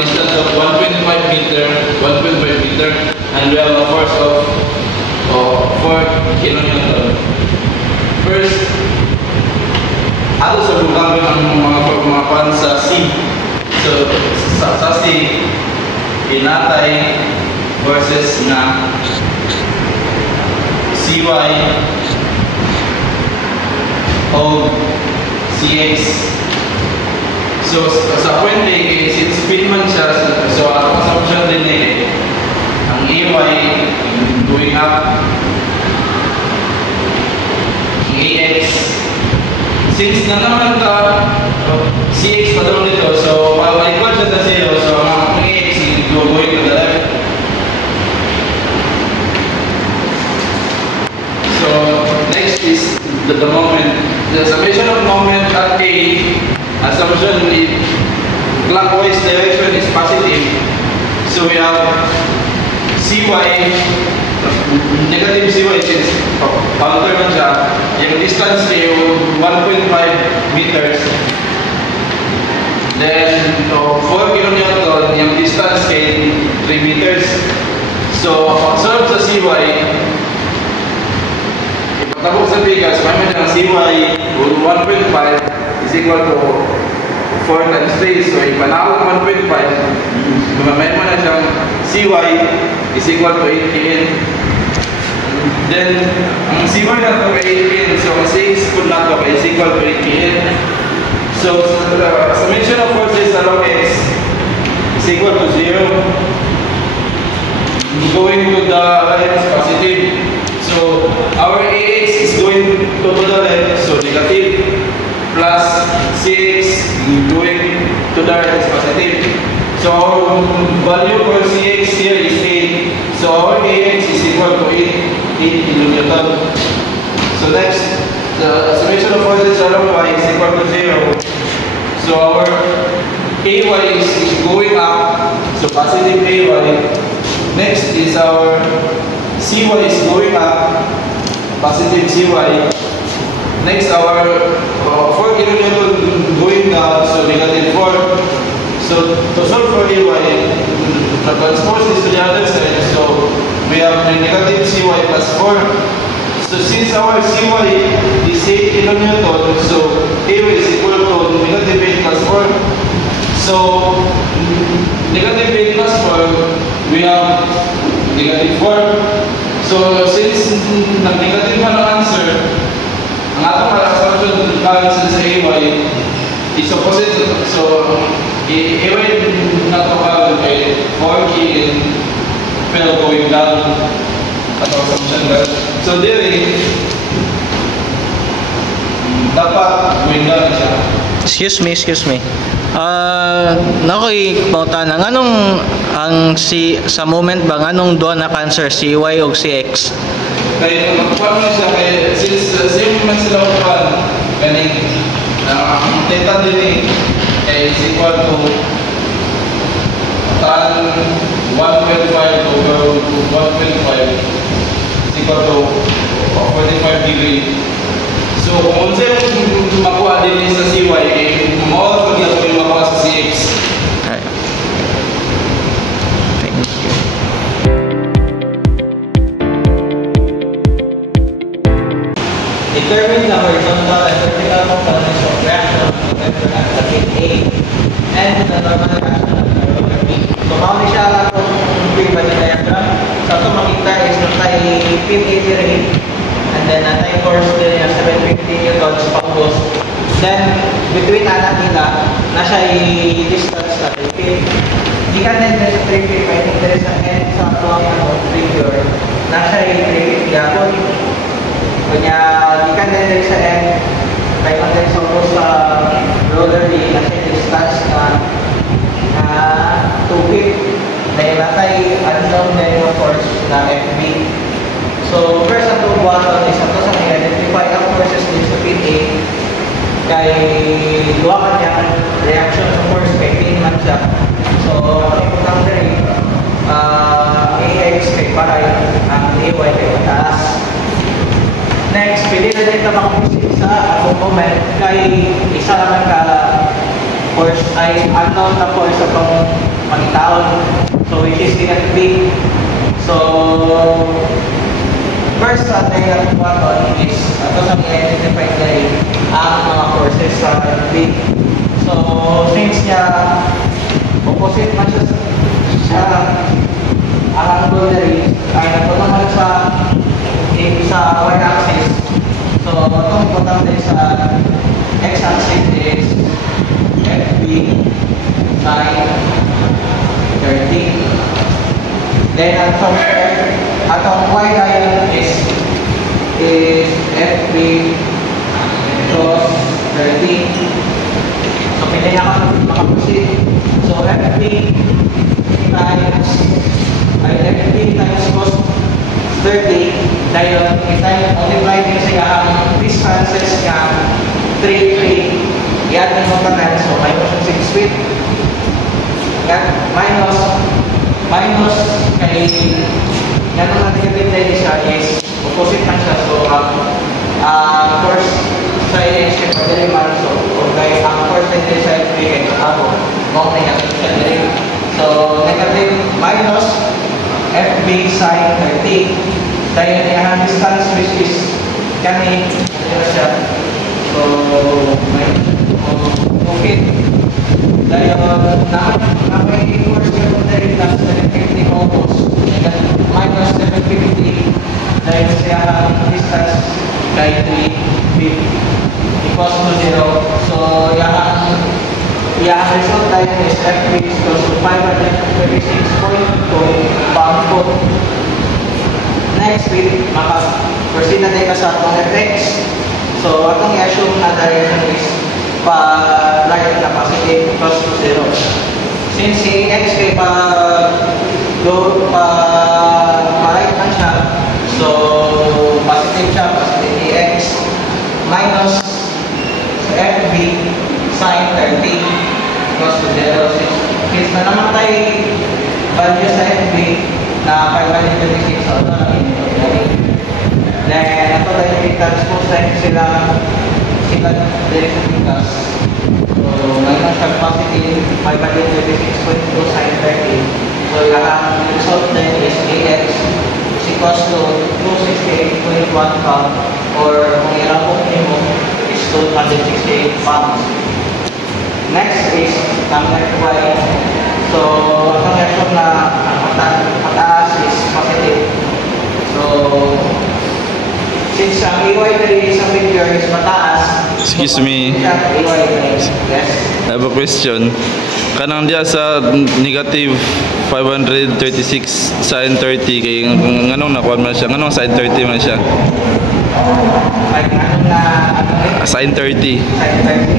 distance of 1.5 meter, and we have a force of 4 kilonewton. First, ato sa bugang ang mga pan sa C. So, sa C, pinatay versus na CY o CX. So, sa point A, since spin man siya, so ang assumption din ang AY going up, ang AX, since na naman CX pa daw nito, so equal siya sa 0, so ang AX is going to the left. So, next is the moment. The summation of moment at A, assumption is clockwise direction is positive. So we have CY, negative CY since counter man siya. Yung distance ay 1.5 meters. Then 4 kilonewton, yung distance ay 3 meters. So solve sa CY, ipatapos sa bigas, may man ng CY 1.5 is equal to 4 times 3. So ipanawag 1.5, may man na siyang CY is equal to 8 kN. Then, ang CY na ito kay 8 kN, so ang 6 po na ito is equal to 8 kN. So, summation of forces along X is equal to 0. Going to the right is positive. So, our AX is going to the left, so negative, plus CX going to the right is positive. So, our value for CX here is 8. So, our AX is equal to 8 kilonewton. So, next, the summation of forces along Y is equal to 0. So, our AY is going up, so positive AY. Next is our CY is going up, positive CY. Next, our 4 kilonewton going down, so negative 4. So, to solve for AY, transpose this to the other side. So, we have the negative CY plus 4. So, since our CY is 8 kilonewton, so AY is equal to negative 8 plus 4. So, negative 8 plus 4, we have negative 4. So, since nag-negative man ang answer, ang atong assumption cancel sa AY is opposite. So, AY na ito kagad ay 4 kN pero going down at assumption ka. So, diri dapat going down siya. Excuse me. Nakoy pautan ang anong ang sa moment ba anong duha na cancer CY o CX? Kaya magkuhan mo siya kaya since same man sila upan ganing ang theta din is equal to tan 1.5 over 1.5 is equal to 45 degree. So kung unsa yung makuha din sa CY mo pag yung makuha sa CX. Okay. Thank you. Determine the horizontal and vertical components of reaction of the vector at the pin A and the normal reaction of the vector B. So, mauni siya lang kung pre-body diagram. So, ito makita is natay pin A diri and then natay force din yung 750 newtons pang-post. Then, between anak nila, na siya i-distance natin pin. Di ka din sa 350, I think there is an end sa figure. Na siya i-350 yapon. Kanya, di ka din sa end, kaya kung din sa roller D, na siya distance na 2 feet. Dahil natay unknown din yung force na FB. So, first ang tubuhan is ito sa i-identify ang forces din sa pin A. Kay duwa ka niya reaction sa force kay pin man siya. So, ang rin, AX kay paray, ang AY kay mataas. Next, pili na din ito makapusin sa moment kay isa naman ka force ay unknown na force sa pang pangitaon. So which is FB. So first sa tayo na kumaton is ito sa i-identify tayo ang mga courses sa FB. So since niya opposite man siya ang boundary ay nagpapahal sa y-axis. So itong importante sa x-axis is FB sine 30. Then atong y-line is FB cos 30. So pwede na makaproceed. So FB times cos 30 dahil kita multiply din siya ang distances niya 3 yan yung tanan. So minus 6 feet yan minus kay yan ang negative dahil siya is opposite man siya. So first side is siya pagdaliman. So okay, ang first side is siya kay ako kung negative siya dali. So negative minus FB sine 30 dahil niya ang distance which is kani siya. So may okay dahil may course siya kung dahil plus 750 almost minus 750 dahil siya ang distance kay 3 feet equals to 0. So ang result tayo is FB equals to 536.2 pound foot. Next week, maka-proceed na tayo sa atong FX. So, atong i-assume na direction is pa-right na positive equals to 0. Since si X kay pa-right man siya, so positive siya, positive X minus FB sine 30 equals to 0. Since na naman tayo value sa FB na 526 so then ito tayo i-transpose tayo sila derivative. So ngayon siya positive 526.2 sine 30. So ang result then is AX is equals to 268.1 pound or kung ilapong nimo is 268 pounds. Next is number Y. So, ang reaction na mataas is positive. So, since ang EY sa figure is mataas, Excuse me. Yes. I have a question. Kanang diya sa negative 536 sine 30 kay nganong nakuha man siya? Nganong sine 30 man siya? Like ano na Sine 30. sine 30.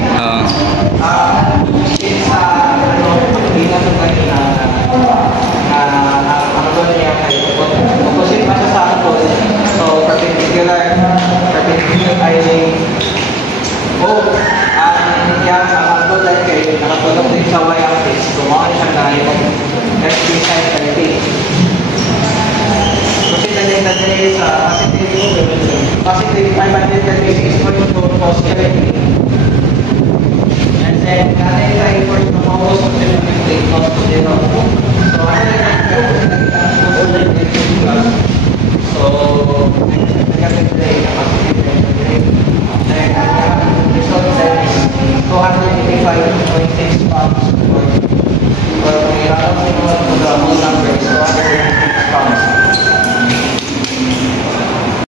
Since hindi na ito kayo ano ba niya kayo opposite pa siya sa angkol. So perpendicular ay ang angkol dahil kayo nakatulog din sa y-axis. Kumakas siya na yung FB sine 30. Proceed na din natin sa positive 536.2 cos 30. And then natin tayo first na cos 750 cos 0. So ano na so negative day na positive day. Then result is 285.6 pounds.